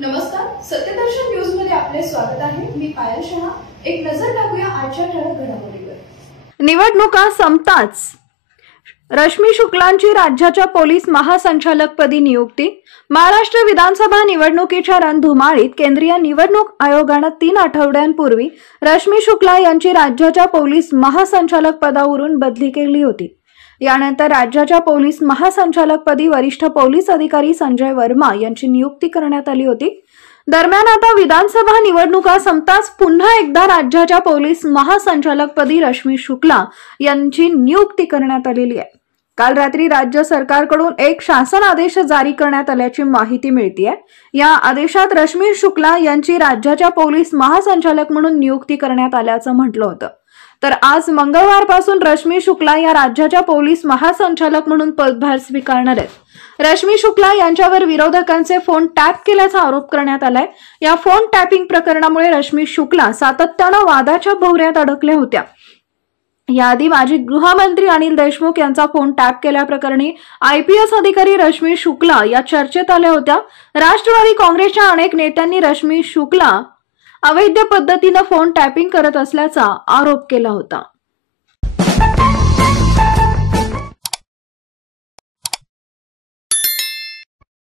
नमस्कार, सत्यदर्शन न्यूज मध्ये आपले स्वागत आहे। मी पायल शहा। एक नजर टाकूया आजच्या ठळक घडामोडीवर। निवडणुका संपताच रश्मी शुक्लांची राज्याच्या पोलीस महासंचालकपदी नियुक्ती। महाराष्ट्र विधानसभा निवडणुकीच्या रणधुमाळीत केंद्रीय निवडणूक आयोगाने 3 आठवड्यांपूर्वी रश्मी शुक्ला यांची राज्याच्या पोलीस महासंचालक पदावरून बदली केली होती। यानंतर राज्याच्या पोलीस महासंचालकपदी वरिष्ठ पोलीस अधिकारी संजय वर्मा यांची नियुक्ती करण्यात आली होती। दरम्यान आता विधानसभा निवडणुका संपताच पुन्हा एकदा राज्याच्या पोलीस महासंचालकपदी रश्मी शुक्ला यांची नियुक्ती करण्यात आलेली आहे। काल रात्री राज्य सरकारकडून एक शासन आदेश जारी करण्यात आल्याची माहिती मिळतेय। या आदेशात रश्मी शुक्ला यांची राज्याच्या पोलीस महासंचालक म्हणून नियुक्ती करण्यात आल्याचं म्हटलं होतं। तर आज मंगळवारपासून रश्मी शुक्ला या राज्याच्या पोलीस महासंचालक म्हणून पदभार स्वीकारणार आहेत। रश्मी शुक्ला यांच्यावर विरोधकांचे फोन टॅप केल्याचा आरोप करण्यात आलाय। या फोन टॅपिंग प्रकरणामुळे रश्मी शुक्ला सातत्याने वादाच्या भोवऱ्यात अडकल्या होत्या। याआधी माजी गृहमंत्री अनिल देशमुख यांचा फोन टॅप केल्याप्रकरणी IPS अधिकारी रश्मी शुक्ला या चर्चेत आल्या होत्या। राष्ट्रवादी काँग्रेसच्या अनेक नेत्यांनी रश्मी शुक्ला अवैध पद्धतीने फोन टॅपिंग करत असल्याचा आरोप केला होता।